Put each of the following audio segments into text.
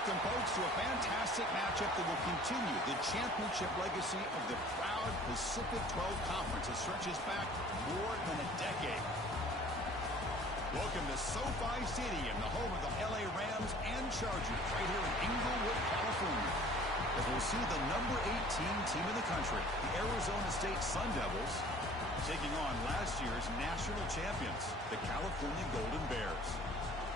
Welcome, folks, to a fantastic matchup that will continue the championship legacy of the proud Pacific 12 Conference that stretches back more than a decade. Welcome to SoFi Stadium, the home of the LA Rams and Chargers, right here in Inglewood, California. As we'll see the number 18 team in the country, the Arizona State Sun Devils, taking on last year's national champions, the California Golden Bears.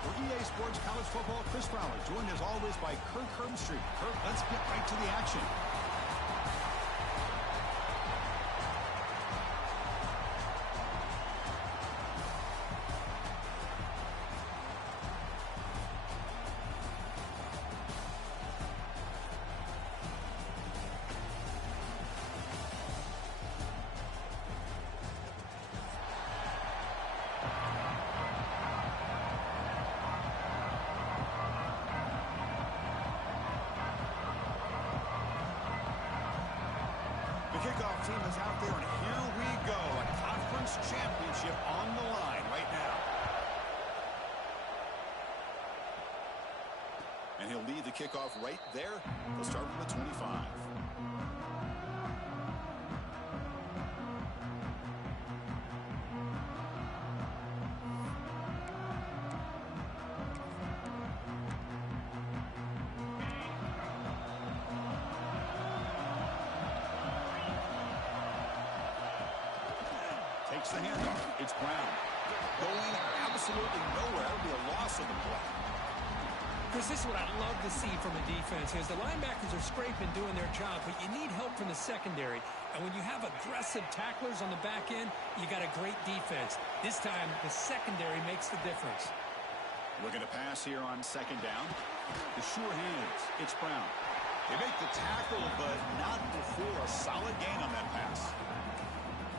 For EA Sports College Football, Chris Fowler, joined as always by Kirk Herbstreit. Kirk, let's get right to the action. The kickoff team is out there, and here we go. A conference championship on the line right now. And he'll lead the kickoff right there. He'll start from the 25. Takes the handoff. It's Brown. Going absolutely nowhere. It'll be a loss of the play. Chris, this is what I love to see from a defense. As the linebackers are scraping, doing their job, but you need help from the secondary. And when you have aggressive tacklers on the back end, you got a great defense. This time, the secondary makes the difference. Looking to pass here on second down. The sure hands. It's Brown. They make the tackle, but not before a solid gain on that pass.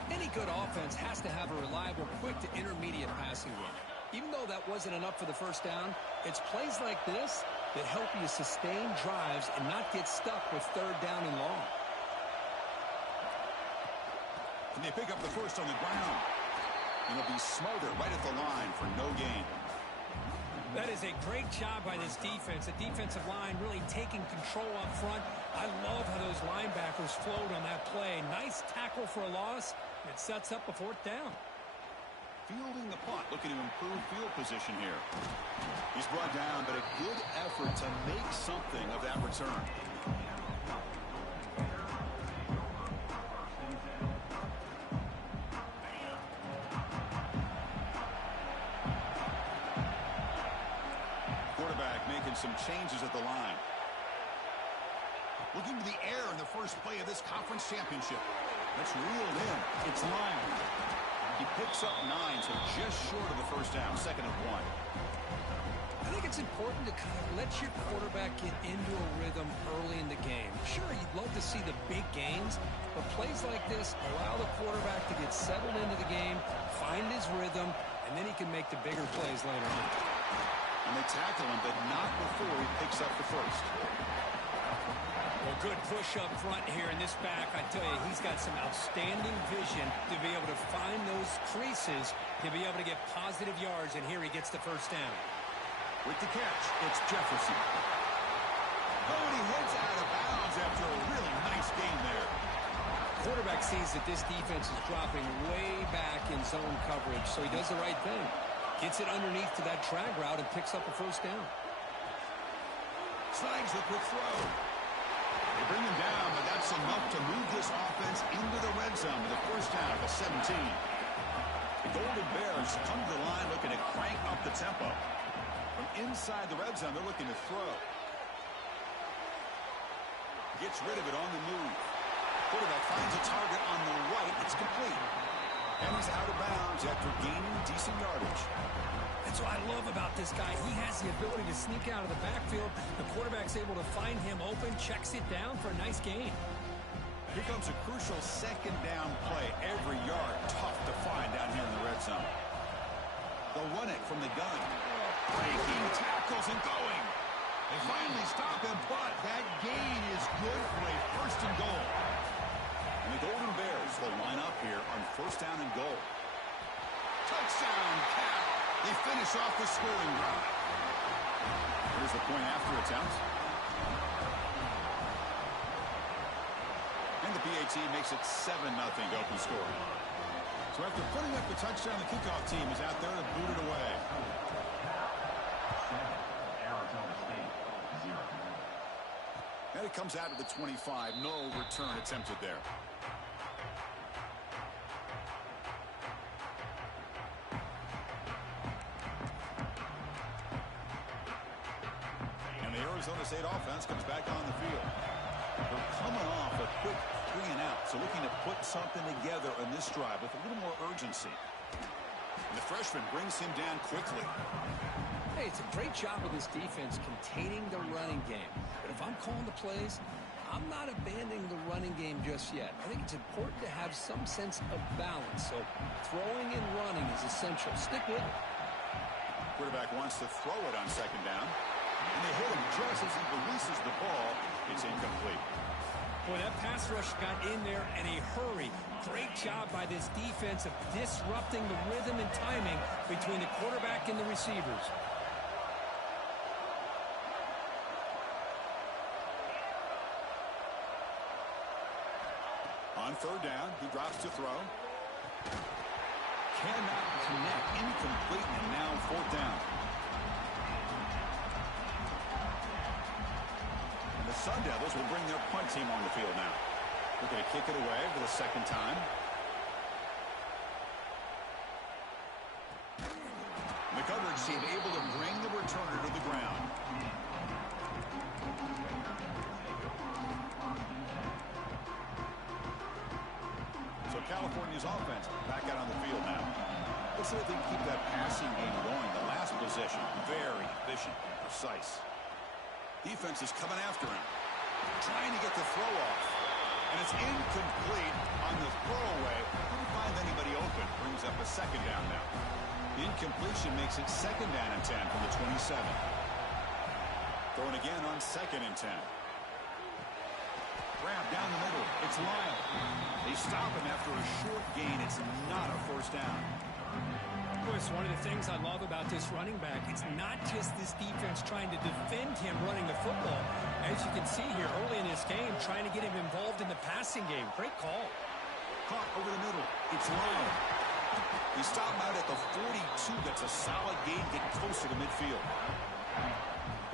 Any good offense has to have a reliable, quick to intermediate passing game. Even though that wasn't enough for the first down, it's plays like this that help you sustain drives and not get stuck with third down and long. And they pick up the first on the ground. And they'll be smothered right at the line for no gain. That is a great job by this defense. The defensive line really taking control up front. I love how those linebackers flowed on that play. Nice tackle for a loss. It sets up a fourth down. Fielding the punt, looking to improve field position here. He's brought down, but a good effort to make something of that return. Quarterback making some changes at the line. Looking to the air in the first play of this conference championship. That's reeled in. It's Lyon. He picks up 9, so just short of the first down, second and 1. I think it's important to kind of let your quarterback get into a rhythm early in the game. Sure, you'd love to see the big gains, but plays like this allow the quarterback to get settled into the game, find his rhythm, and then he can make the bigger plays later on. And they tackle him, but not before he picks up the first. Well, good push up front here in this back. I tell you, he's got some outstanding vision to be able to find those creases, to be able to get positive yards, and here he gets the first down. With the catch, it's Jefferson. Oh, and he heads out of bounds after a really nice gain there. Quarterback sees that this defense is dropping way back in zone coverage, so he does the right thing. Gets it underneath to that drag route and picks up a first down. Slides the quick throw. They bring him down, but that's enough to move this offense into the red zone with a first down at the 17. The Golden Bears come to the line looking to crank up the tempo. From inside the red zone, they're looking to throw. Gets rid of it on the move. Quarterback finds a target on the right. It's complete. And he's out of bounds after gaining decent yardage. That's what I love about this guy. He has the ability to sneak out of the backfield. The quarterback's able to find him open, checks it down for a nice gain. Here comes a crucial second down play. Every yard tough to find down here in the red zone. They'll run it from the gun. Breaking tackles and going. They finally stop him, but that gain is good for a first and goal. And the Golden Bears will line up here on first down and goal. Touchdown, Cal. They finish off the scoring drive. Here's the point after attempt. And the PAT makes it 7-0 open score. So after putting up the touchdown, the kickoff team is out there to boot it away. And it comes out of the 25. No return attempted there. And the Arizona State offense comes back on the field. They're coming off a quick 3-and-out, so looking to put something together in this drive with a little more urgency. And the freshman brings him down quickly. Hey, it's a great job of this defense containing the running game. But if I'm calling the plays, I'm not abandoning the running game just yet. I think it's important to have some sense of balance. So throwing and running is essential. Stick with it. Quarterback wants to throw it on second down. And they hit him just as he releases the ball. It's incomplete. Boy, that pass rush got in there in a hurry. Great job by this defense of disrupting the rhythm and timing between the quarterback and the receivers. On third down, he drops to throw. Cannot connect. Incomplete, and now fourth down. And the Sun Devils will bring their punt team on the field now. They're going to kick it away for the second time. And the coverage team able to bring the returner to the ground. So California's offense back out on the field now. Let's see if they can keep that passing game going. The last possession, very efficient and precise. Defense is coming after him, trying to get the throw off. And it's incomplete on the throwaway. Couldn't find anybody open. Brings up a second down now. The incompletion makes it second down and 10 from the 27. Throwing again on second and 10. Grab down the middle. It's Lyle. They stop him after a short gain. It's not a first down. Chris, one of the things I love about this running back, it's not just this defense trying to defend him running the football. As you can see here early in this game, trying to get him involved in the passing game. Great call. Caught over the middle. It's Lyle. He stopped out at the 42. That's a solid gain, getting closer to midfield.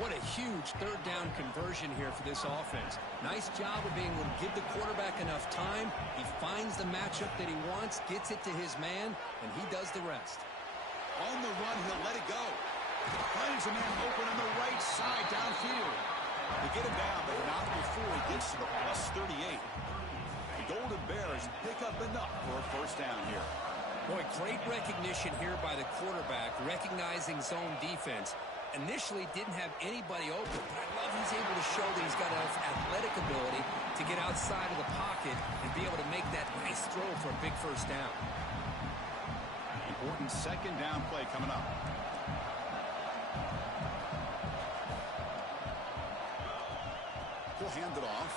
What a huge third down conversion here for this offense. Nice job of being able to give the quarterback enough time. He finds the matchup that he wants, gets it to his man, and he does the rest. On the run, he'll let it go. Finds a man open on the right side downfield. They get him down, but not before he gets to the plus 38. The Golden Bears pick up enough for a first down here. Boy, great recognition here by the quarterback, recognizing zone defense. Initially didn't have anybody open, but I love he's able to show that he's got enough athletic ability to get outside of the pocket and be able to make that nice throw for a big first down. Important second down play coming up. He'll hand it off.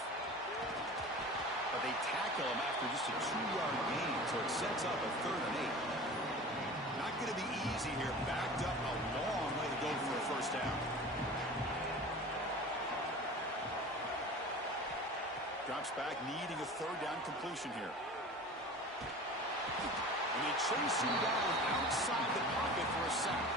But they tackle him after just a 2-yard gain, so it sets up a 3rd and 8. Not going to be easy here. Backed up a long way to go for a first down. Drops back, needing a 3rd down completion here. And they chase him down outside the pocket for a sack.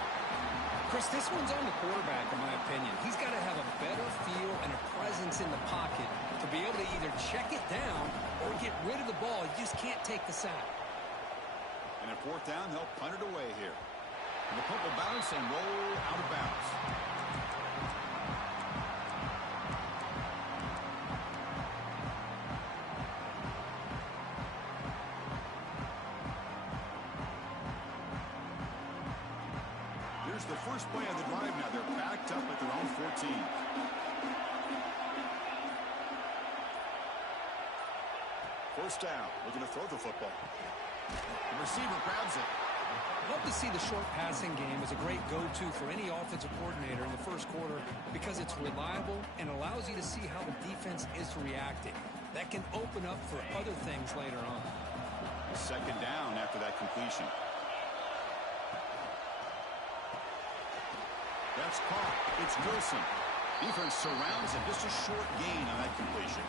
Chris, this one's on the quarterback, in my opinion. He's got to have a better feel and a presence in the pocket to be able to either check it down or get rid of the ball. You just can't take the sack. And at 4th down, they'll punt it away here. And the punt will bounce and roll out of bounds. Here's the first play of the drive now. They're backed up at their own 14. First down. Looking to throw the football. The receiver grabs it. Love to see the short passing game as a great go-to for any offensive coordinator in the first quarter because it's reliable and allows you to see how the defense is reacting. That can open up for other things later on. Second down after that completion. That's caught. It's Wilson. Defense surrounds him. Just a short gain on that completion.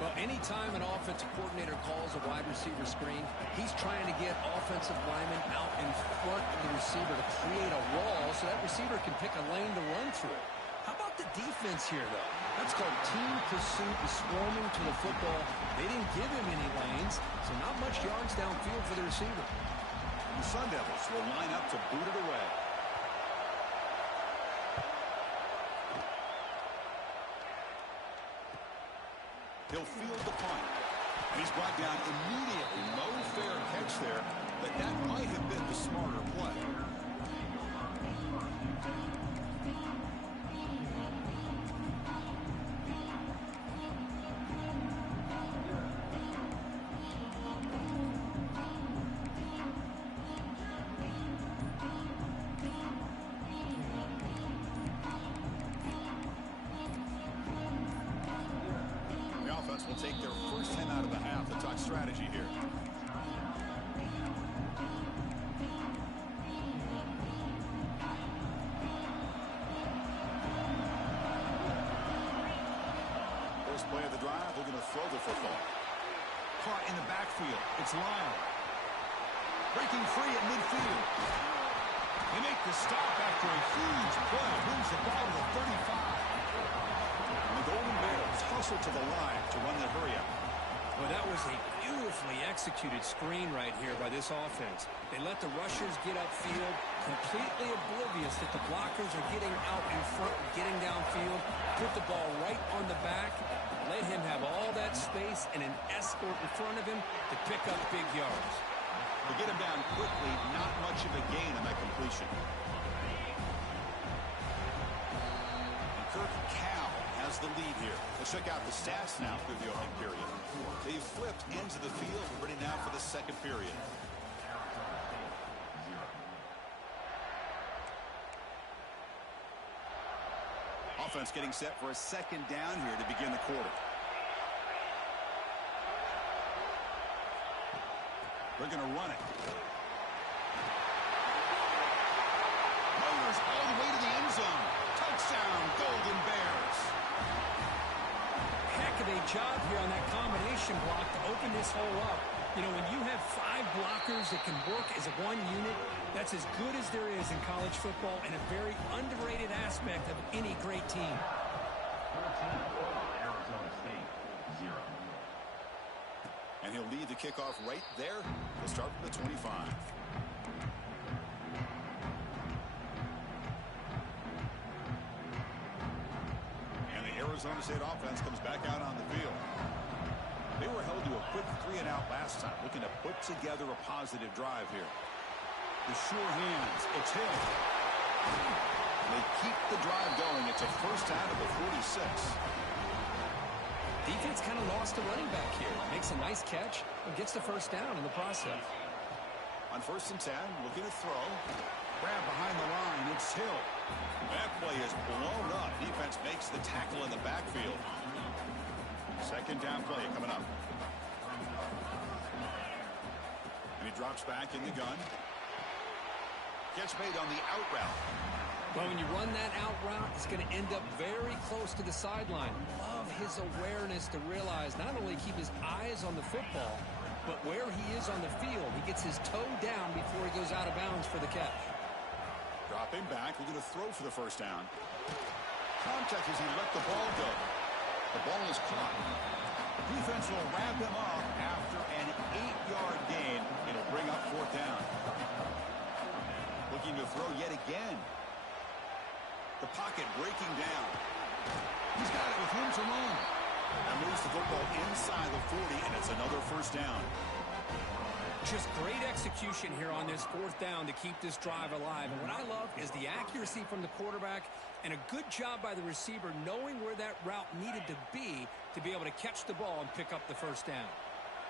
Well, anytime an offensive coordinator calls a wide receiver screen, he's trying to get offensive linemen out in front of the receiver to create a wall so that receiver can pick a lane to run through. How about the defense here, though? That's called team pursuit and swarming to the football. They didn't give him any lanes, so not much yards downfield for the receiver. The Sun Devils will line up to boot it away. He'll field the punt. And he's brought down immediately. No fair catch there, but that might have been the smarter play. Will take their first 10 out of the half to talk strategy here. First play of the drive, we're going to throw the football. Caught in the backfield. It's Lyle. Breaking free at midfield. They make the stop after a huge play. Moves the ball to the 35. The Golden Bears hustle to the line to run the hurry up. Well, that was a beautifully executed screen right here by this offense. They let the rushers get upfield, completely oblivious that the blockers are getting out in front, getting downfield, put the ball right on the back, let him have all that space and an escort in front of him to pick up big yards. To get him down quickly, not much of a gain on that completion. Kirk Cal has the lead here. Let's check out the stats now through the opening period. They've flipped ends of the field, ready now for the second period. Offense getting set for a second down here to begin the quarter. They're going to run it. Motors all the way to the end zone. Touchdown, Golden Bears. Heck of a job here on that combination block to open this hole up. You know, when you have 5 blockers that can work as one unit, that's as good as there is in college football and a very underrated aspect of any great team. Arizona State, 0. And he'll lead the kickoff right there. He'll start from the 25. And the Arizona State offense comes back out on the field. They were held to a quick 3-and-out last time, looking to put together a positive drive here. The sure hands, it's Hill. They keep the drive going. It's a first down of the 46. Defense kind of lost the running back here. Makes a nice catch and gets the first down in the process. On 1st and 10, looking to throw. Grab behind the line. It's Hill. That play is blown up. Defense makes the tackle in the backfield. Second down play coming up. And he drops back in the gun. Catch made on the out route. Well, when you run that out route, it's going to end up very close to the sideline. Love his awareness to realize not only keep his eyes on the football, but where he is on the field. He gets his toe down before he goes out of bounds for the catch. Dropping back, we're going to throw for the first down. Contact as he let the ball go. The ball is caught. Defense will wrap him up after an 8-yard gain. It'll bring up 4th down. Looking to throw yet again. The pocket breaking down. He's got it with room to run. That moves the football inside the 40, and it's another first down. Just great execution here on this 4th down to keep this drive alive. And what I love is the accuracy from the quarterback and a good job by the receiver knowing where that route needed to be able to catch the ball and pick up the first down.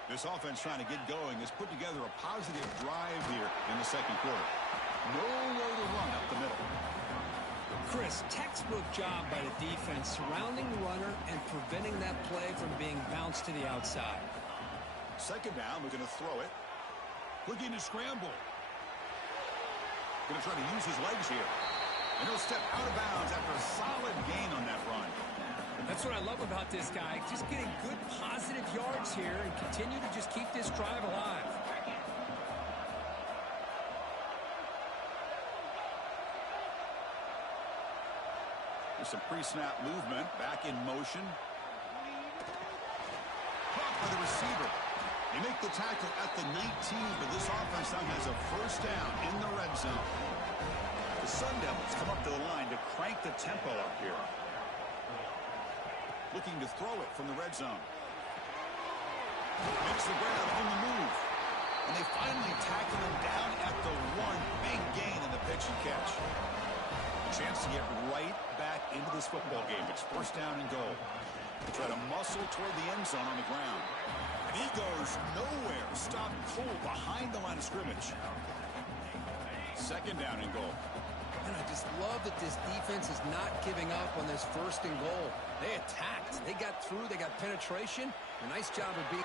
This offense trying to get going has put together a positive drive here in the second quarter. Nowhere to run up the middle. Chris, textbook job by the defense surrounding the runner and preventing that play from being bounced to the outside. Second down, we're going to throw it. Looking to scramble. Going to try to use his legs here. And he'll step out of bounds after a solid gain on that run. That's what I love about this guy. Just getting good positive yards here and continue to just keep this drive alive. There's some pre-snap movement. Back in motion. Caught by the receiver. They make the tackle at the 19, but this offense now has a first down in the red zone. The Sun Devils come up to the line to crank the tempo up here. Looking to throw it from the red zone. Makes the grab on the move. And they finally tackle him down at the 1. Big gain in the pitch and catch. A chance to get right back into this football game. It's first down and goal. They try to muscle toward the end zone on the ground. And he goes nowhere. Stopped cold behind the line of scrimmage. Second down and goal. And I just love that this defense is not giving up on this first and goal. They attacked. They got through. They got penetration. A nice job of being.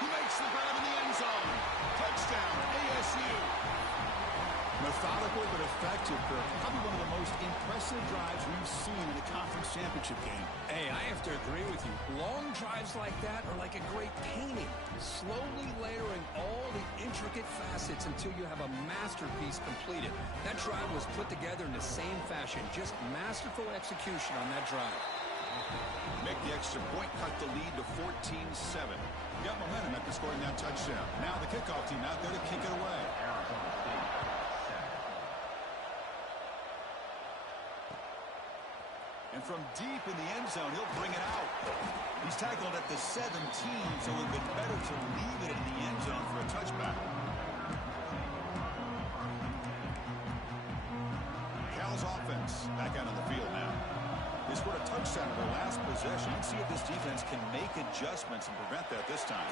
He makes the grab in the end zone. Touchdown, ASU. Methodical but effective. Probably one of the most impressive drives we've seen in a conference championship game. Hey, I have to agree with you. Long drives like that are like a great painting. Slowly layering all the intricate facets until you have a masterpiece completed. That drive was put together in the same fashion. Just masterful execution on that drive. Make the extra point, cut the lead to 14-7. Got momentum after scoring that touchdown. Now the kickoff team out there to kick it away. And from deep in the end zone, he'll bring it out. He's tackled at the 17, so it would have been better to leave it in the end zone for a touchback. Cal's offense back out on the field now. They scored a touchdown in their last possession. Let's see if this defense can make adjustments and prevent that this time.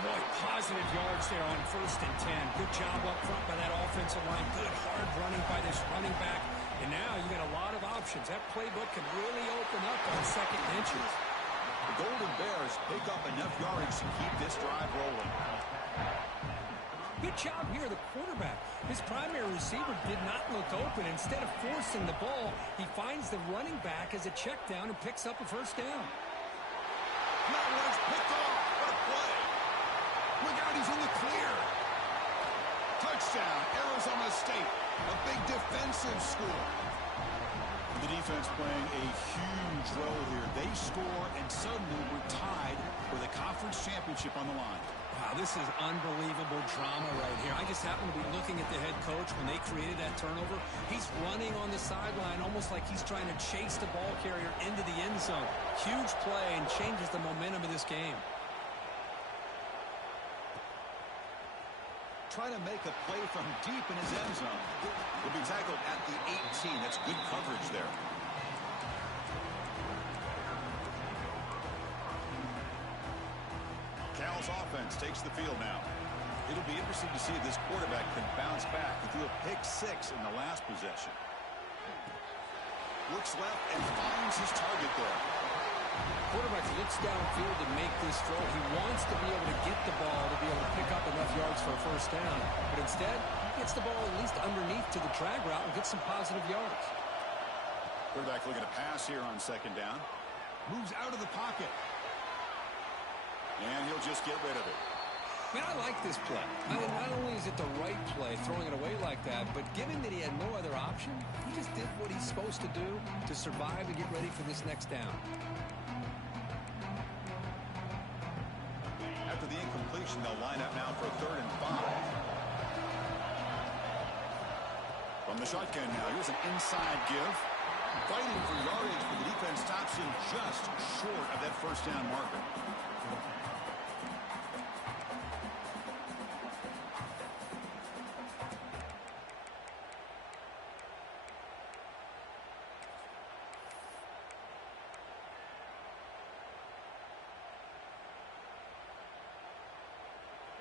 Boy, positive yards there on 1st and 10. Good job up front by that offensive line. Good hard running by this running back. And now you got a lot of options. That playbook can really open up on second inches. The Golden Bears pick up enough yardage to keep this drive rolling. Good job here, the quarterback. His primary receiver did not look open. Instead of forcing the ball, he finds the running back as a check down and picks up a first down. That one's picked off. What a play. Look out, he's in the clear. Touchdown, Arizona State. A big defensive score. The defense playing a huge role here. They score, and suddenly we're tied for the conference championship on the line. Wow, this is unbelievable drama right here. I just happen to be looking at the head coach when they created that turnover. He's running on the sideline almost like he's trying to chase the ball carrier into the end zone. Huge play and changes the momentum of this game. Trying to make a play from deep in his end zone. Will be tackled at the 18. That's good coverage there. Cal's offense takes the field now. It'll be interesting to see if this quarterback can bounce back. He threw a pick 6 in the last possession. Looks left and finds his target there. Quarterback looks downfield to make this throw. He wants to be able to get the ball to be able to pick up enough yards for a first down. But instead, he gets the ball at least underneath to the drag route and gets some positive yards. Quarterback looking to pass here on second down. Moves out of the pocket. And he'll just get rid of it. Man, I like this play. I mean, not only is it the right play, throwing it away like that, but given that he had no other option, he just did what he's supposed to do to survive and get ready for this next down. After the incompletion, they'll line up now for 3rd and 5. From the shotgun now, here's an inside give. Fighting for yardage, but the defense stops him just short of that first down marker.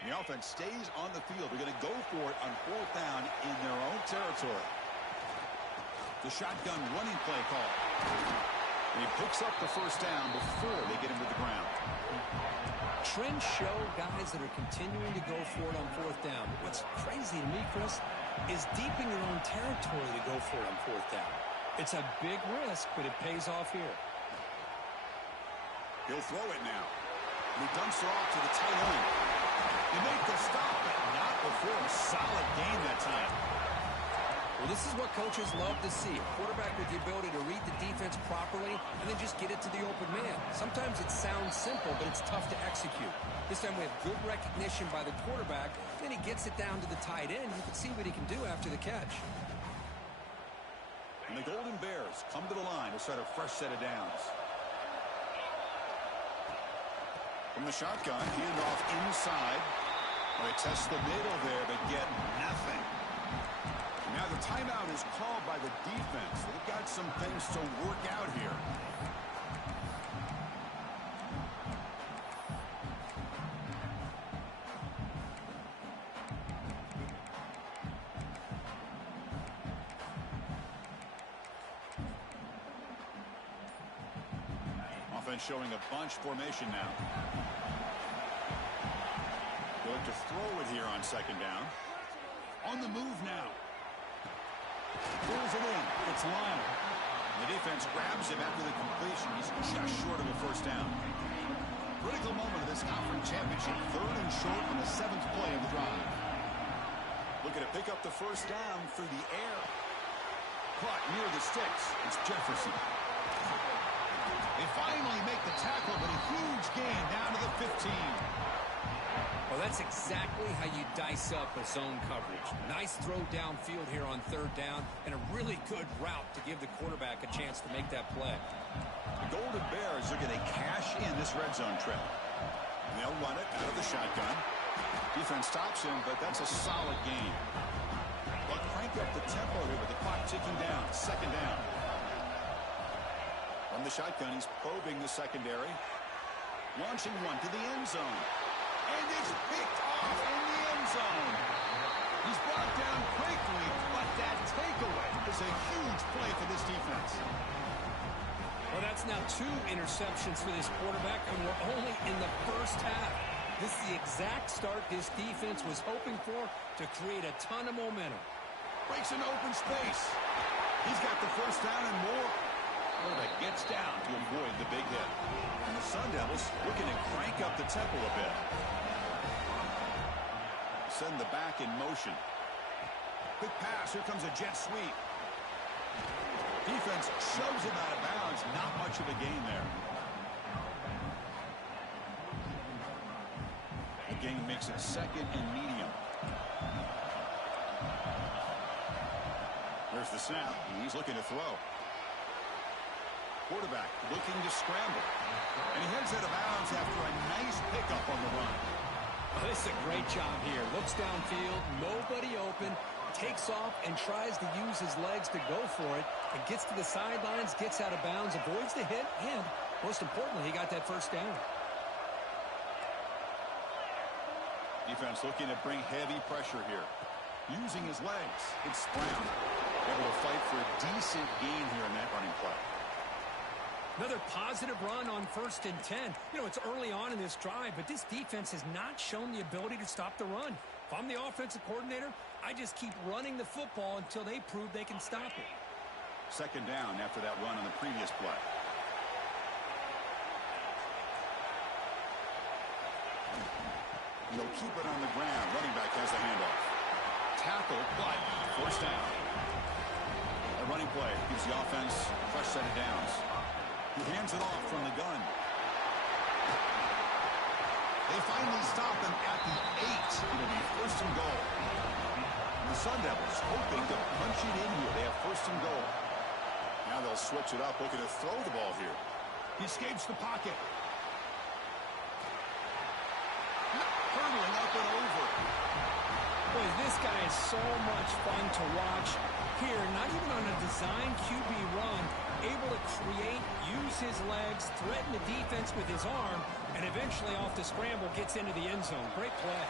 The offense stays on the field. They're going to go for it on 4th down in their own territory. The shotgun running play call. And he picks up the first down before they get him to the ground. Trends show guys that are continuing to go for it on 4th down. What's crazy to me, Chris, is deep in your own territory to go for it on fourth down. It's a big risk, but it pays off here. He'll throw it now. And he dumps it off to the tight end. He made the stop, but not before a solid game that time. Well, this is what coaches love to see. A quarterback with the ability to read the defense properly and then just get it to the open man. Sometimes it sounds simple, but it's tough to execute. This time we have good recognition by the quarterback. Then he gets it down to the tight end. You can see what he can do after the catch. And the Golden Bears come to the line to start a fresh set of downs. From the shotgun, handoff inside. They test the middle there, but get nothing. Now the timeout is called by the defense. They've got some things to work out here. Offense showing a bunch formation now. They look to throw it here on second down. On the move now. Pulls it in. It's Lionel. The defense grabs him after the completion. He's just short of a first down. Critical moment of this conference championship. 3rd and short on the 7th play of the drive. Looking to pick up the first down through the air. Caught near the sticks. It's Jefferson. They finally make the tackle, but a huge gain down to the 15. Well, that's exactly how you dice up a zone coverage. Nice throw downfield here on 3rd down, and a really good route to give the quarterback a chance to make that play. The Golden Bears are going to cash in this red zone trip. And they'll run it out of the shotgun. Defense stops him, but that's a solid gain. They'll crank up the tempo here with the clock ticking down. 2nd down. From the shotgun, he's probing the secondary. Launching one to the end zone. And it's picked off in the end zone. He's brought down quickly, but that takeaway is a huge play for this defense. Well, that's now 2 interceptions for this quarterback, and we're only in the first half. This is the exact start this defense was hoping for to create a ton of momentum. Breaks an open space. He's got the first down and more. Quarterback gets down to avoid the big hit. And the Sun Devils looking to crank up the tempo a bit. Send the back in motion. Quick pass. Here comes a jet sweep. Defense shoves him out of bounds. Not much of a gain there. The game makes it 2nd and medium. There's the snap. He's looking to throw. Quarterback looking to scramble. And he heads out of bounds after a nice pickup on the run. Oh, this is a great job here. Looks downfield, nobody open, takes off and tries to use his legs to go for it. And gets to the sidelines, gets out of bounds, avoids the hit, and most importantly, he got that first down. Defense looking to bring heavy pressure here. Using his legs. It's Brown. Able to fight for a decent gain here in that running play. Another positive run on 1st and 10. You know, it's early on in this drive, but this defense has not shown the ability to stop the run. If I'm the offensive coordinator, I just keep running the football until they prove they can stop it. 2nd down after that run on the previous play. He'll keep it on the ground. Running back has the handoff. Tackle, but forced down. A running play gives the offense a fresh set of downs. He hands it off from the gun. They finally stop him at the 8. It'll be 1st and goal. And the Sun Devils hoping to punch it in here. They have 1st and goal. Now they'll switch it up, looking to throw the ball here. He escapes the pocket. Hurdling up and over. Boy, this guy is so much fun to watch. Here, not even on a design QB run, able to create, use his legs, threaten the defense with his arm, and eventually off the scramble gets into the end zone. Great play.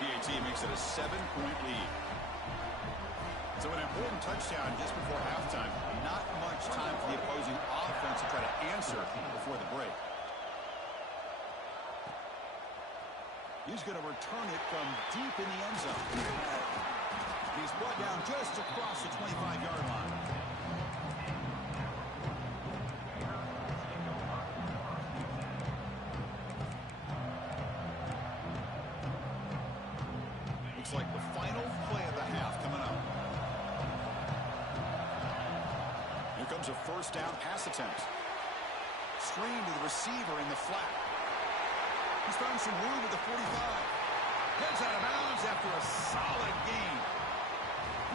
PAT makes it a 7-point lead. So an important touchdown just before halftime. Not much time for the opposing offense to try to answer before the break. He's going to return it from deep in the end zone. He just across the 25-yard line. Looks like the final play of the half coming up. Here comes a first down pass attempt. Screen to the receiver in the flat. He's found some room at the 45. Heads out of bounds after a solid gain.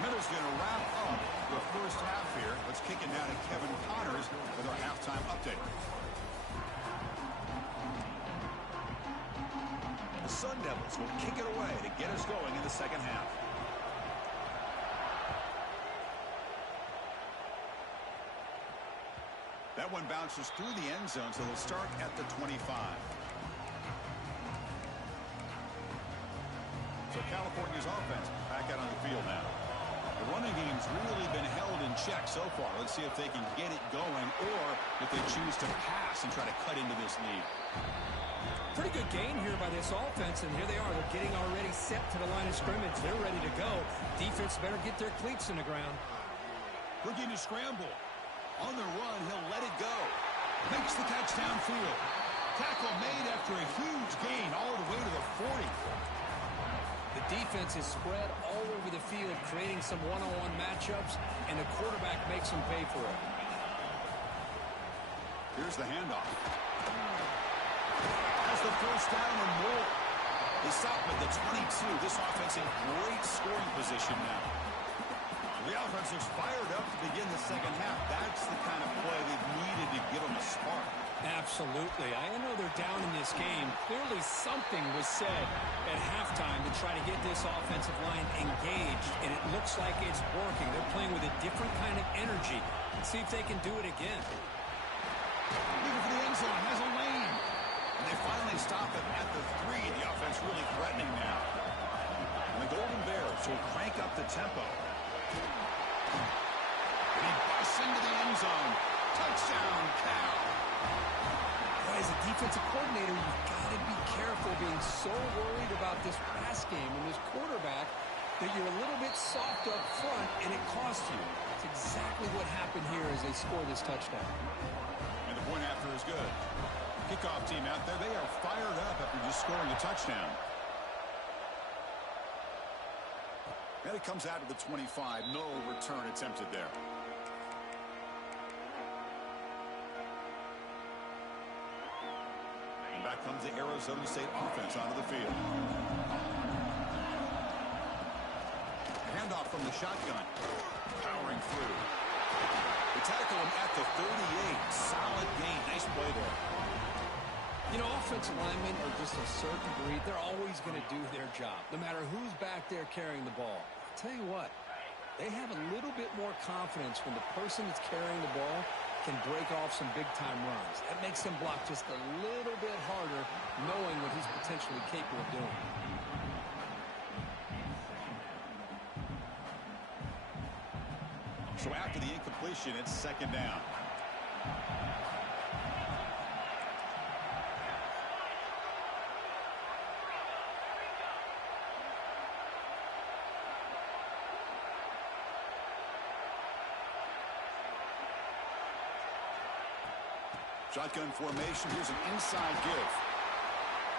Miller's going to wrap up the first half here. Let's kick it down to Kevin Connors with our halftime update. The Sun Devils will kick it away to get us going in the second half. That one bounces through the end zone, so they'll start at the 25. So California's offense back out on the field now. The running game's really been held in check so far. Let's see if they can get it going or if they choose to pass and try to cut into this lead. Pretty good gain here by this offense, and here they are. They're getting already set to the line of scrimmage. They're ready to go. Defense better get their cleats in the ground. Looking to scramble. On the run, he'll let it go. Makes the catch downfield. Tackle made after a huge gain all the way to the 40. The defense is spread all over the field, creating some one-on-one matchups, and the quarterback makes them pay for it. Here's the handoff. Has the first down and more. They stop at the 22. This offense in great scoring position now. The offense looks fired up to begin the second half. That's the kind of play they've needed to give them a spark. Absolutely. I know they're down in this game. Clearly something was said at halftime to try to get this offensive line engaged, and it looks like it's working. They're playing with a different kind of energy. Let's see if they can do it again. Looking for the end zone. Has a lane. And they finally stop it at the 3. The offense really threatening now. And the Golden Bears will crank up the tempo. And he busts into the end zone. Touchdown, Cal. As a defensive coordinator, you've got to be careful being so worried about this pass game and this quarterback that you're a little bit soft up front and it costs you. It's exactly what happened here as they score this touchdown. And the point after is good. Kickoff team out there, they are fired up after just scoring a touchdown. And it comes out to the 25. No return attempted there. And back comes the Arizona State offense onto the field. Handoff from the shotgun. Powering through. They tackle him at the 38. Solid gain. Nice play there. You know, offensive linemen are just a certain breed. They're always going to do their job, no matter who's back there carrying the ball. I'll tell you what, they have a little bit more confidence when the person that's carrying the ball can break off some big-time runs. That makes them block just a little bit harder, knowing what he's potentially capable of doing. So after the incompletion, it's second down. Shotgun formation. Here's an inside give.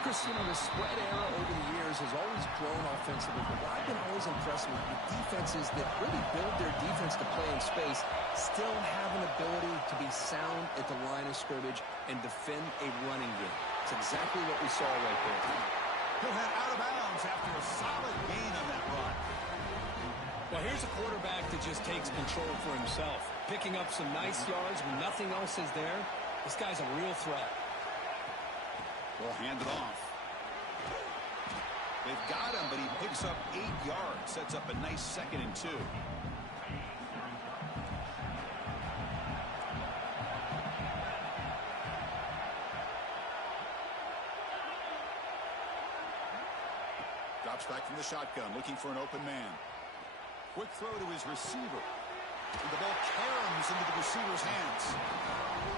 Chris, you know, the spread era over the years has always grown offensively, but what I've been always impressed with defenses that really build their defense to play in space still have an ability to be sound at the line of scrimmage and defend a running game. It's exactly what we saw right there. He'll head out of bounds after a solid gain on that run. Well, here's a quarterback that just takes control for himself, picking up some nice yards when nothing else is there. This guy's a real threat. They'll hand it off. They've got him, but he picks up 8 yards. Sets up a nice 2nd and 2. Drops back from the shotgun, looking for an open man. Quick throw to his receiver. And the ball caroms into the receiver's hands.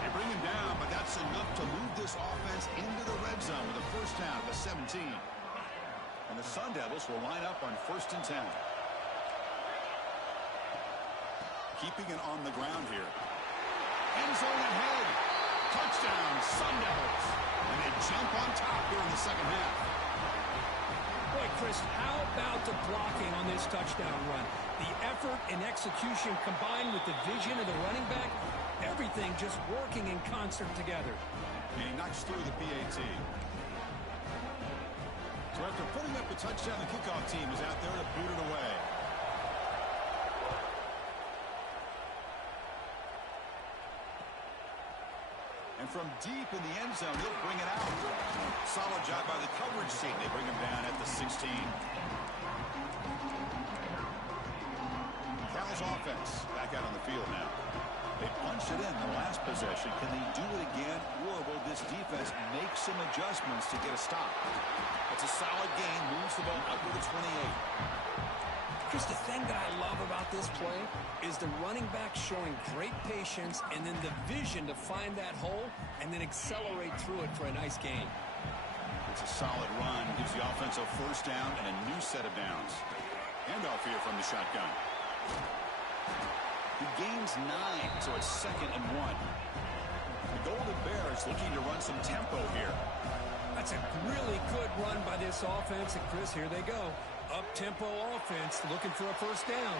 They bring him down, but that's enough to move this offense into the red zone with a first down at the 17. And the Sun Devils will line up on 1st and 10. keeping it on the ground here. End zone ahead. Touchdown, Sun Devils. And they jump on top here in the second half. Boy, Chris, how about the blocking on this touchdown run? The effort and execution combined with the vision of the running back, everything just working in concert together. And he knocks through the PAT. So after putting up the touchdown, the kickoff team is out there to boot it away. And from deep in the end zone, he'll bring it out. Solid job by the coverage team. They bring him down at the 16. Cal's offense back out on the field now. They punched it in the last possession. Can they do it again, or will this defense make some adjustments to get a stop? It's a solid gain. Moves the ball up to the 28. Chris, the thing that I love about this play is the running back showing great patience and then the vision to find that hole and then accelerate through it for a nice gain. It's a solid run. Gives the offense a first down and a new set of downs. Handoff here from the shotgun. He gains 9, so it's 2nd and 1. The Golden Bears looking to run some tempo here. That's a really good run by this offense. And, Chris, here they go. Up-tempo offense looking for a first down.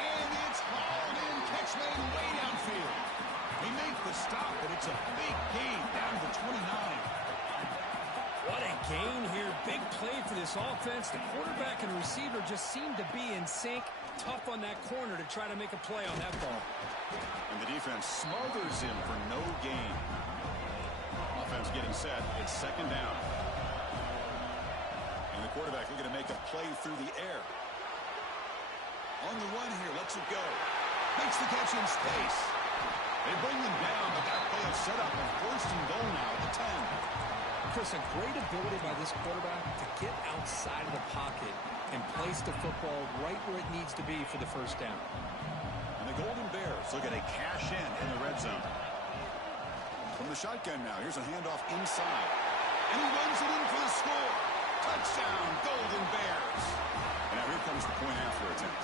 And it's hauled in. Catch made way downfield. They make the stop, but it's a big gain down to 29. What a gain here. Big play for this offense. The quarterback and receiver just seem to be in sync. Tough on that corner to try to make a play on that ball. And the defense smothers him for no gain. Offense getting set. It's 2nd down. And the quarterback looking to make a play through the air. On the run here, lets it go. Makes the catch in space. They bring them down, but that play is set up a 1st and goal now at the 10. Chris, a great ability by this quarterback to get outside of the pocket and place the football right where it needs to be for the first down. And the Golden Bears looking to cash in the red zone. From the shotgun now, here's a handoff inside. And he runs it in for the score. Touchdown, Golden Bears. And now here comes the point-after attempt.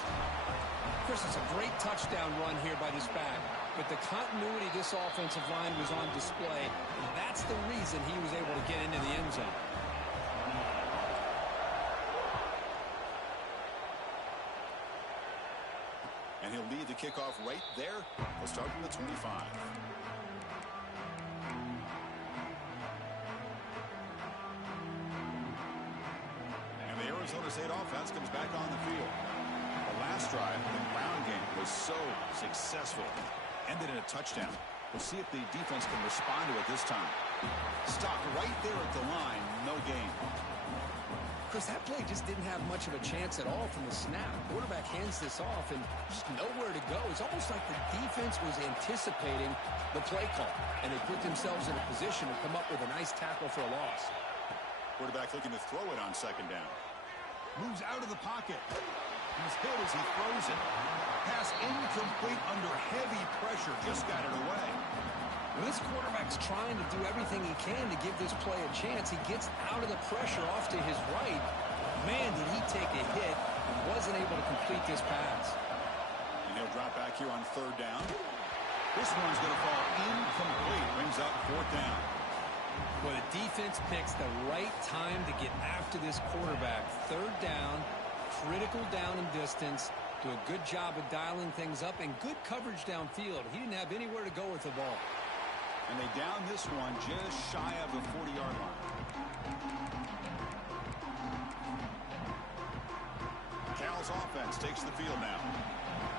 Chris, it's a great touchdown run here by this back. But the continuity of this offensive line was on display. And that's the reason he was able to get into the end zone. And he'll lead the kickoff right there. We'll start from the 25. And the Arizona State offense comes back on the field. The last drive, the ground game, was so successful. Ended in a touchdown. We'll see if the defense can respond to it this time. Stopped right there at the line. No gain. Chris, that play just didn't have much of a chance at all from the snap. Quarterback hands this off and just nowhere to go. It's almost like the defense was anticipating the play call, and they put themselves in a position to come up with a nice tackle for a loss. Quarterback looking to throw it on 2nd down. Moves out of the pocket. He's hit as he throws it. Pass incomplete under heavy pressure. Just got it away. When this quarterback's trying to do everything he can to give this play a chance, he gets out of the pressure off to his right. Man, did he take a hit and wasn't able to complete this pass. And he'll drop back here on 3rd down. This one's going to fall incomplete. Brings up 4th down. Well, the defense picks the right time to get after this quarterback. 3rd down, critical down and distance. Do a good job of dialing things up and good coverage downfield. He didn't have anywhere to go with the ball. And they down this one just shy of the 40-yard line. Cal's offense takes the field now.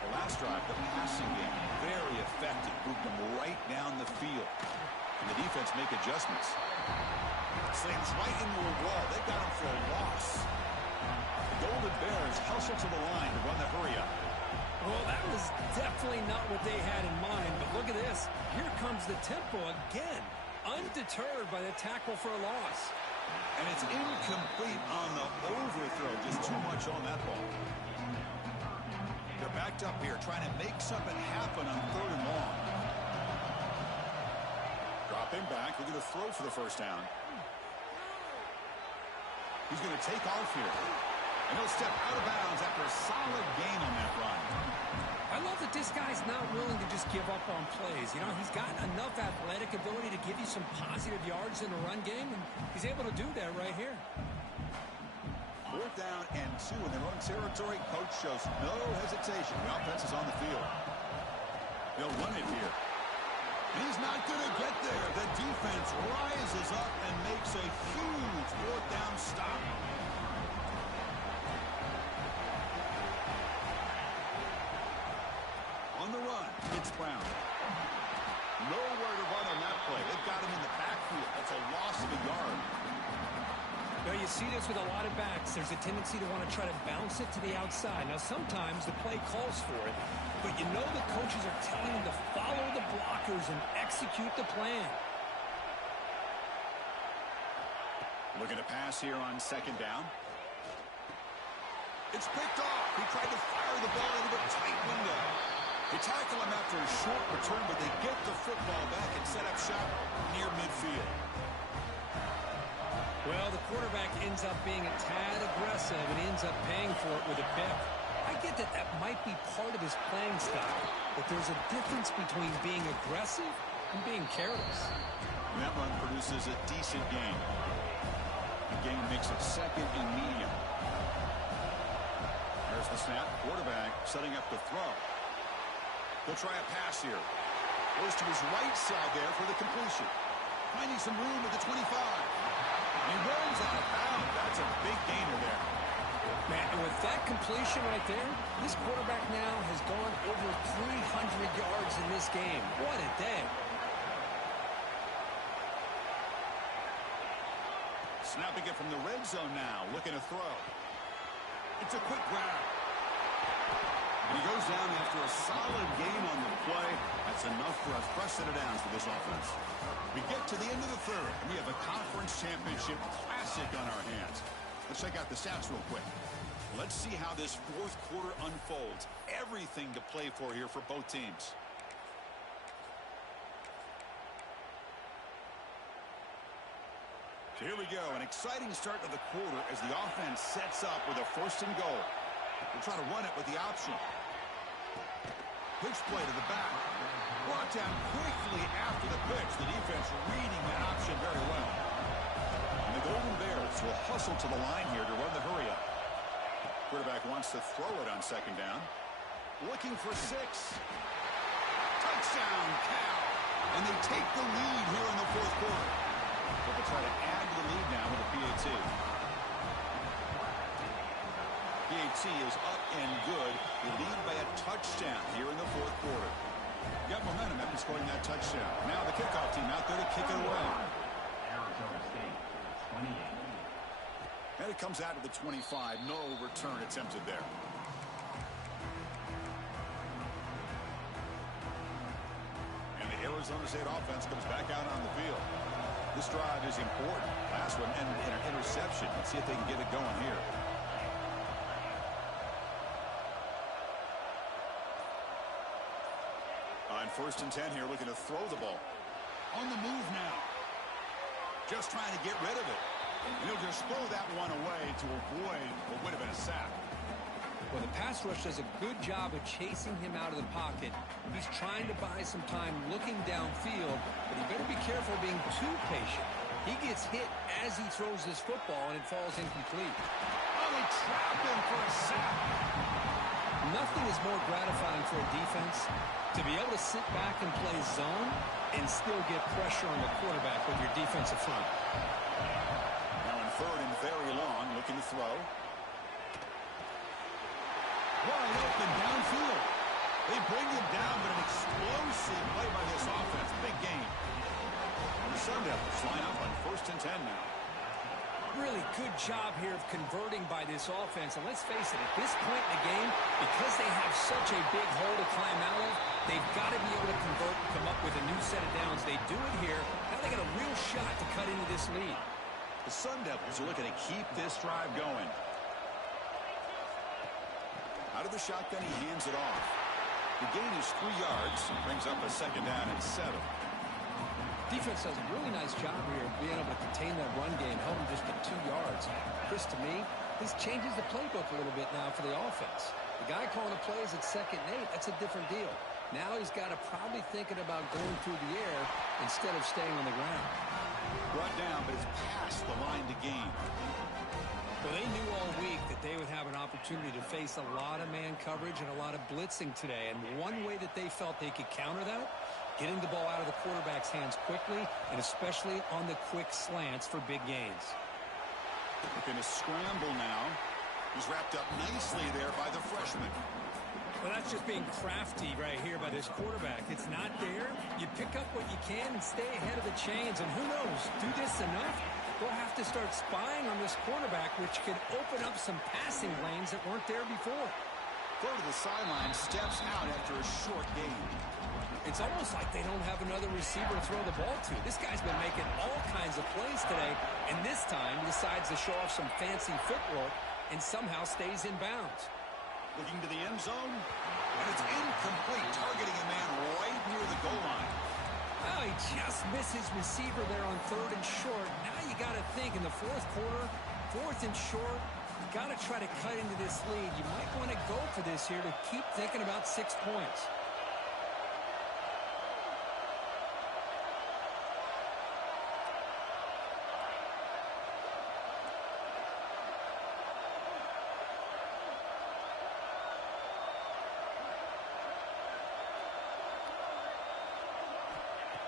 The last drive, the passing game, very effective. Moved them right down the field. And the defense make adjustments. Slams right into a wall. They got him for a loss. The Golden Bears hustle to the line to run the hurry-up. Well, that was definitely not what they had in mind, but look at this. Here comes the tempo again, undeterred by the tackle for a loss. And it's incomplete on the overthrow, just too much on that ball. They're backed up here, trying to make something happen on 3rd and long. Dropping back, looking to throw for the first down. He's going to take off here. And he'll step out of bounds after a solid gain on that run. I love that this guy's not willing to just give up on plays. You know, he's got enough athletic ability to give you some positive yards in the run game, and he's able to do that right here. 4th down and 2 in their own territory. Coach shows no hesitation. The offense is on the field. They'll run it here. He's not going to get there. The defense rises up and makes a huge 4th down stop. On the run, it's Brown. Nowhere to run on that play. They've got him in the backfield. That's a loss of a yard. Now, you see this with a lot of backs. There's a tendency to want to try to bounce it to the outside. Now, sometimes the play calls for it, but you know the coaches are telling them to follow the blockers and execute the plan. Looking to pass here on 2nd down. It's picked off. He tried to fire the ball into a tight window. They tackle him after a short return, but they get the football back and set up shop near midfield. Well, the quarterback ends up being a tad aggressive and ends up paying for it with a pick. I get that that might be part of his playing style, but there's a difference between being aggressive and being careless. And that run produces a decent gain. The gain makes it 2nd and medium. There's the snap. Quarterback setting up the throw. He'll try a pass here. Goes to his right side there for the completion. Finding some room at the 25. He runs out of bounds. That's a big gainer there. Man, and with that completion right there, this quarterback now has gone over 300 yards in this game. What a day. Snapping it from the red zone now. Looking to throw. It's a quick grab. And he goes down after a solid gain on the play. That's enough for a fresh set of downs for this offense. We get to the end of the 3rd, and we have a conference championship classic on our hands. Let's check out the stats real quick. Let's see how this 4th quarter unfolds. Everything to play for here for both teams. So here we go. An exciting start to the quarter as the offense sets up with a 1st and goal. We'll try to run it with the option. Pitch play to the back. Brought down quickly after the pitch. The defense reading that option very well. And the Golden Bears will hustle to the line here to run the hurry up. Quarterback wants to throw it on 2nd down. Looking for 6. Touchdown, Cal. And they take the lead here in the 4th quarter. But they'll try to add to the lead now with a PAT. PAT is up and good. They lead by a touchdown here in the 4th quarter. Got momentum after scoring that touchdown. Now the kickoff team out there to kick it away. Arizona State, 28. And it comes out to the 25. No return attempted there. And the Arizona State offense comes back out on the field. This drive is important. Last one ended in an interception. Let's see if they can get it going here. On 1st and 10 here, looking to throw the ball. On the move now. Just trying to get rid of it. And he'll just throw that one away to avoid what would have been a sack. Well, the pass rush does a good job of chasing him out of the pocket. He's trying to buy some time looking downfield, but he better be careful being too patient. He gets hit as he throws this football, and it falls incomplete. Oh, they trap him for a sack. Nothing is more gratifying for a defense to be able to sit back and play zone and still get pressure on the quarterback with your defensive front. Now in 3rd and very long, looking to throw. Wide open downfield. They bring him down, but an explosive play by this offense. Big game. And the Sun Devils line up on 1st and 10 now. Really good job here of converting by this offense. And let's face it, at this point in the game, because they have such a big hole to climb out of, they've got to be able to convert and come up with a new set of downs. They do it here. Now they got a real shot to cut into this lead. The Sun Devils are looking to keep this drive going. Out of the shotgun, he hands it off. The gain is 3 yards. Brings up a 2nd down and 7. Defense does a really nice job here of being able to contain that run game, held him just at 2 yards. Chris, to me, This changes the playbook a little bit now for the offense. The guy calling the plays at 2nd and 8, that's a different deal. Now he's got to probably thinking about going through the air instead of staying on the ground. Brought down, but it's past the line to gain. Well, they knew all week that they would have an opportunity to face a lot of man coverage and a lot of blitzing today. And one way that they felt they could counter that, getting the ball out of the quarterback's hands quickly, and especially on the quick slants for big gains. Looking to scramble now. He's wrapped up nicely there by the freshman. Well, that's just being crafty right here by this quarterback. It's not there. You pick up what you can and stay ahead of the chains. And who knows, do this enough, they'll have to start spying on this quarterback, which could open up some passing lanes that weren't there before. Go to the sideline, steps out after a short gain. It's almost like they don't have another receiver to throw the ball to. This guy's been making all kinds of plays today, and this time decides to show off some fancy footwork and somehow stays in bounds. Looking to the end zone, and it's incomplete, targeting a man right near the goal line. Oh, he just missed his receiver there on 3rd and short. Now you got to think in the 4th quarter, 4th and short, you got to try to cut into this lead. You might want to go for this here to keep thinking about 6 points.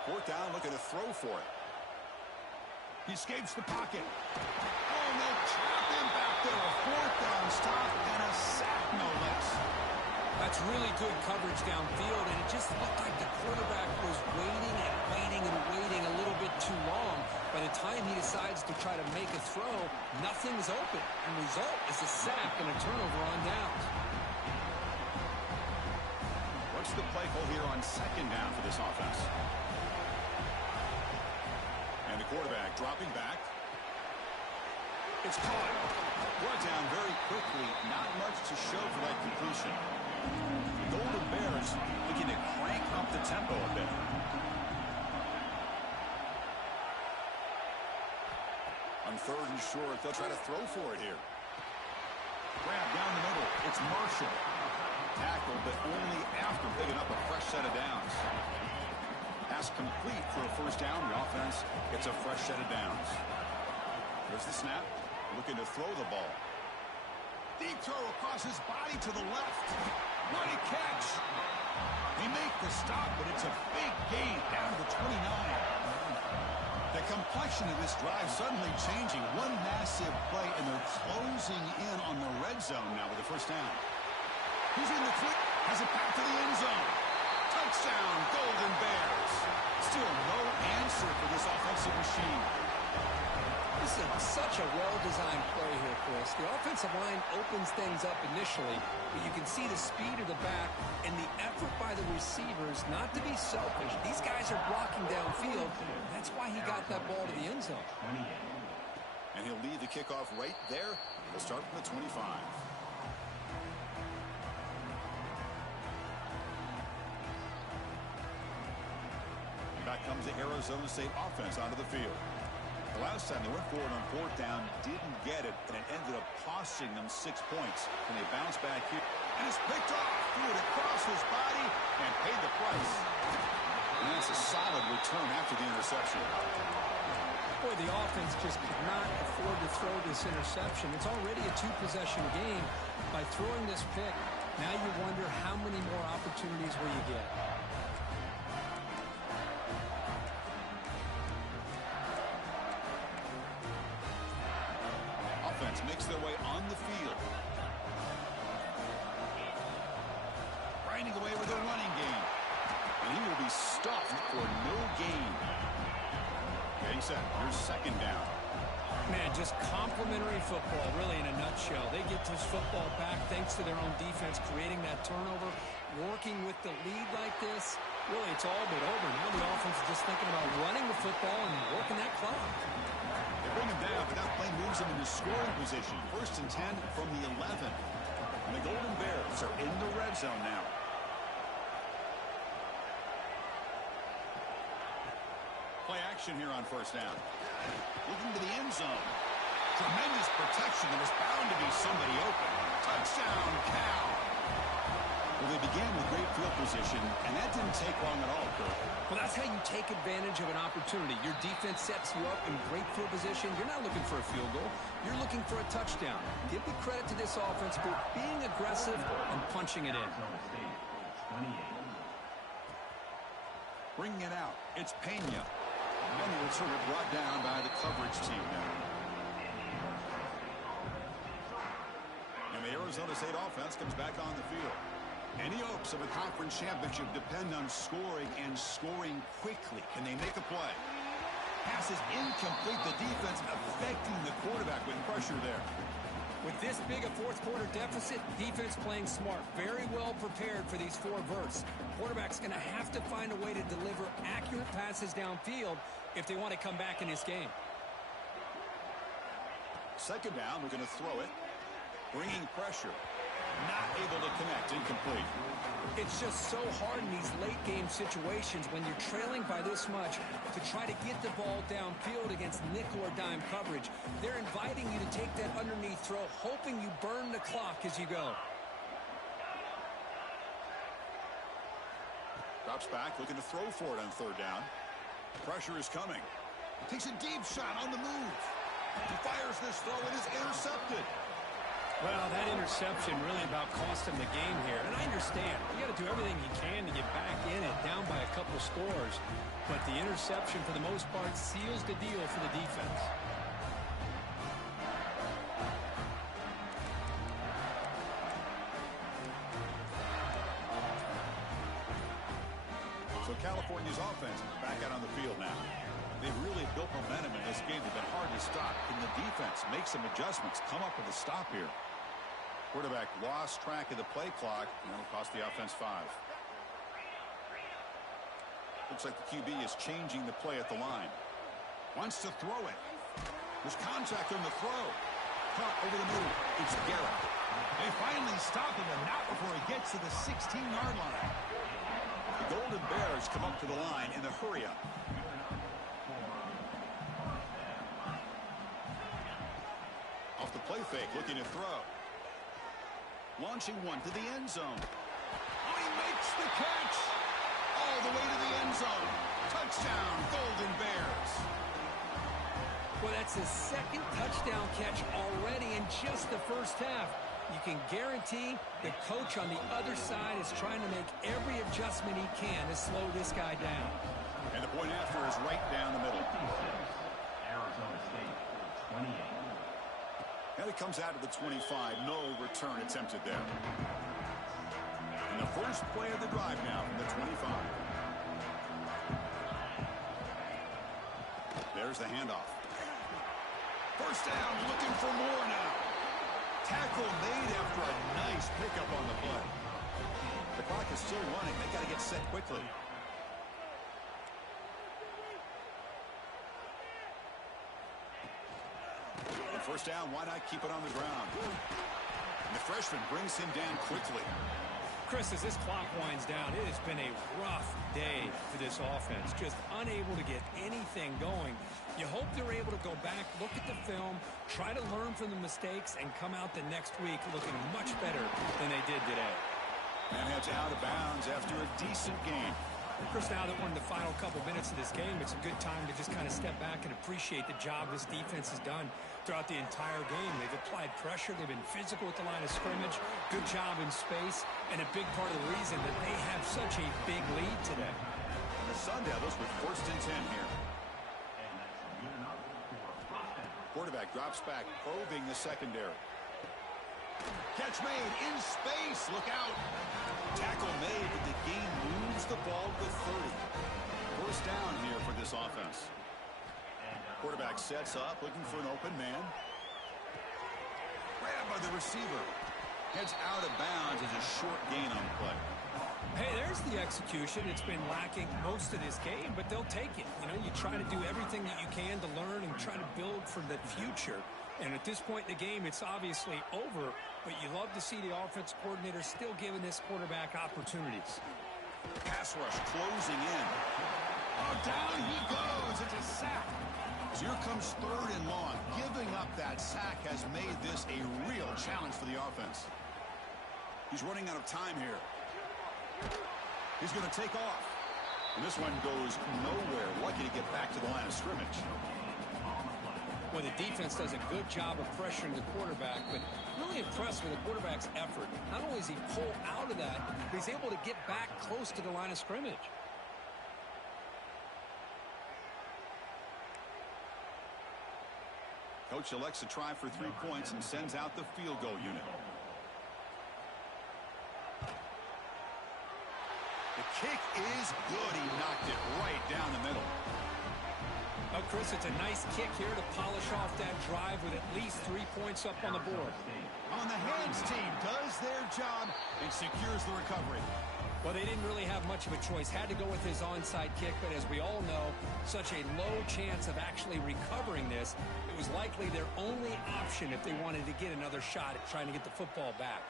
Fourth down, looking to throw for it. He escapes the pocket. Oh, no, trap him back there. A 4th down stop and a sack, no less. That's really good coverage downfield, and it just looked like the quarterback was waiting and waiting and waiting a little bit too long. By the time he decides to try to make a throw, nothing's open. And the result is a sack and a turnover on downs. What's the play call here on 2nd down for this offense? And the quarterback dropping back. It's caught. Brought down very quickly. Not much to show for that completion. The Golden Bears looking to crank up the tempo a bit. On 3rd and short, they'll try to throw for it here. Grab down the middle. It's Marshall. Tackled, but only after picking up a fresh set of downs. Pass complete for a 1st down. The offense gets a fresh set of downs. There's the snap. Looking to throw the ball. Deep throw across his body to the left. What a catch. They make the stop, but it's a big gain down to 29. The complexion of this drive suddenly changing. One massive play, and they're closing in on the red zone now with the 1st down. He's in the quick. Has it back to the end zone. Touchdown, Golden Bears. Still no answer for this offensive machine. This is such a well-designed play here, Chris. The offensive line opens things up initially, but you can see the speed of the back and the effort by the receivers not to be selfish. These guys are blocking downfield. That's why he got that ball to the end zone. And he'll lead the kickoff right there. We'll start from the 25. Back comes the Arizona State offense onto the field. The last time they went forward on 4th down, didn't get it, and it ended up costing them 6 points. And they bounce back here. And it's picked off. Threw it across his body and paid the price. And that's a solid return after the interception. Boy, the offense just could not afford to throw this interception. It's already a 2-possession game. By throwing this pick, now you wonder how many more opportunities will you get. Offense makes their way on the field. Grinding away with a running game. And he will be stuffed for no gain. Getting set. Here's 2nd down. Man, just complimentary football, really, in a nutshell. They get this football back thanks to their own defense, creating that turnover, working with the lead like this. Really, it's all but over. Now the offense is just thinking about running the football and working that clock. They bring him down, but that play moves him into scoring position. 1st and 10 from the 11. And the Golden Bears are in the red zone now. Play action here on 1st down. Looking to the end zone. Tremendous protection. There was bound to be somebody open. Touchdown, Cal. Well, they began with great field position, and that didn't take long at all, Kirk. Well, that's how you take advantage of an opportunity. Your defense sets you up in great field position. You're not looking for a field goal. You're looking for a touchdown. Give the credit to this offense for being aggressive and punching it in. Bringing it out, it's Pena. And the returner brought down by the coverage team now. And the Arizona State offense comes back on the field. Any hopes of a conference championship depend on scoring and scoring quickly. Can they make a play? Pass is incomplete. The defense affecting the quarterback with pressure there. With this big a fourth quarter deficit, defense playing smart. Very well prepared for these 4 verts. Quarterback's going to have to find a way to deliver accurate passes downfield if they want to come back in this game. Second down, we're going to throw it. Bringing pressure. Not able to connect. Incomplete. It's just so hard in these late game situations when you're trailing by this much to try to get the ball downfield against nickel or dime coverage. They're inviting you to take that underneath throw, hoping you burn the clock as you go. Drops back, looking to throw for it on third down. Pressure is coming. Takes a deep shot on the move. He fires this throw and is intercepted. Well, that interception really about cost him the game here. And I understand. You got to do everything you can to get back in it, down by a couple scores. But the interception, for the most part, seals the deal for the defense. So California's offense is back out on the field now. They've really built momentum in this game. They've been hard to stop. Can the defense make some adjustments, come up with a stop here? Quarterback lost track of the play clock, and that'll cost the offense 5. Looks like the QB is changing the play at the line. Wants to throw it. There's contact on the throw. Caught over the middle. It's Garrett. They finally stop him, and not before he gets to the 16-yard line. The Golden Bears come up to the line in the hurry-up. Off the play fake, looking to throw. Launching one to the end zone. Oh, he makes the catch. All the way to the end zone. Touchdown, Golden Bears. Well, that's his second touchdown catch already in just the first half. You can guarantee the coach on the other side is trying to make every adjustment he can to slow this guy down. And the point after is right down the middle. Arizona State, 28. And it comes out of the 25. No return attempted there. And the first play of the drive now from the 25. There's the handoff. First down, looking for more now. Tackle made after a nice pickup on the play. The clock is still running. They got to get set quickly. And first down, why not keep it on the ground? And the freshman brings him down quickly. Chris, as this clock winds down, it has been a rough day for this offense. Just unable to get anything going. You hope they're able to go back, look at the film, try to learn from the mistakes, and come out the next week looking much better than they did today. And heads out of bounds after a decent game. Chris, now that we're in the final couple minutes of this game, it's a good time to just kind of step back and appreciate the job this defense has done throughout the entire game. They've applied pressure. They've been physical at the line of scrimmage. Good job in space. And a big part of the reason that they have such a big lead today. And the Sun Devils with first and 10 here. Quarterback drops back, probing the secondary. Catch made in space. Look out. Tackle made, but the game moves the ball to 30. First down here for this offense. Quarterback sets up, looking for an open man. Grabbed by the receiver. Heads out of bounds as a short gain on the play. Hey, there's the execution. It's been lacking most of this game, but they'll take it. You know, you try to do everything that you can to learn and try to build for the future. And at this point in the game, it's obviously over, but you love to see the offense coordinator still giving this quarterback opportunities. Pass rush closing in. Oh, down he goes. It's a sack. So here comes 3rd and long. Giving up that sack has made this a real challenge for the offense. He's running out of time here. He's going to take off. And this one goes nowhere. Lucky to get back to the line of scrimmage. Well, the defense does a good job of pressuring the quarterback, but really impressed with the quarterback's effort. Not only does he pull out of that, but he's able to get back close to the line of scrimmage. Coach elects to try for 3 points and sends out the field goal unit. The kick is good. He knocked it right down the middle. Well, Chris, it's a nice kick here to polish off that drive with at least 3 points up on the board. On the hands team does their job and secures the recovery. Well, they didn't really have much of a choice. Had to go with his onside kick, but as we all know, such a low chance of actually recovering this. It was likely their only option if they wanted to get another shot at trying to get the football back.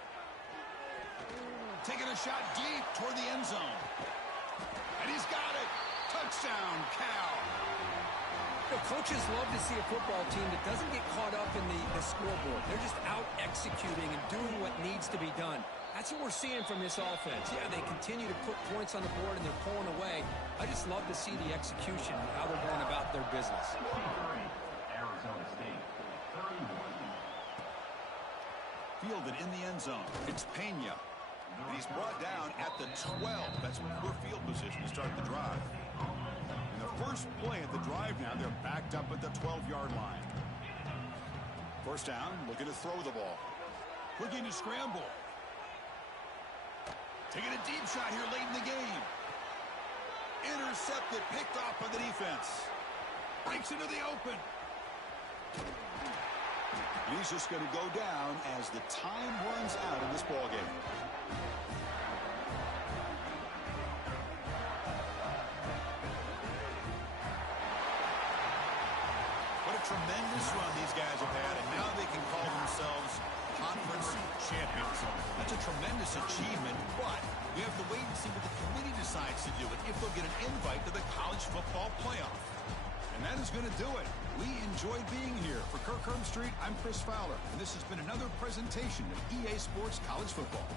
Taking a shot deep toward the end zone. And he's got it. Touchdown, Cal. You know, coaches love to see a football team that doesn't get caught up in the scoreboard. They're just out executing and doing what needs to be done. That's what we're seeing from this offense. Yeah, they continue to put points on the board and they're pulling away. I just love to see the execution and how they're going about their business. Arizona State, 31. Fielded in the end zone. It's Pena. And he's brought down at the 12. That's poor field position to start the drive. In the first play of the drive now, they're backed up at the 12-yard line. First down, looking to throw the ball. Looking to scramble. Taking a deep shot here late in the game. Intercepted, picked off by the defense. Breaks into the open. He's just going to go down as the time runs out in this ballgame. What a tremendous run these guys have had, and now they can call themselves conference champions. That's a tremendous achievement, but we have to wait and see what the committee decides to do and if they'll get an invite to the college football playoff. And that is going to do it. We enjoyed being here. For Kirk Herbstreit, I'm Chris Fowler, and this has been another presentation of EA Sports College Football.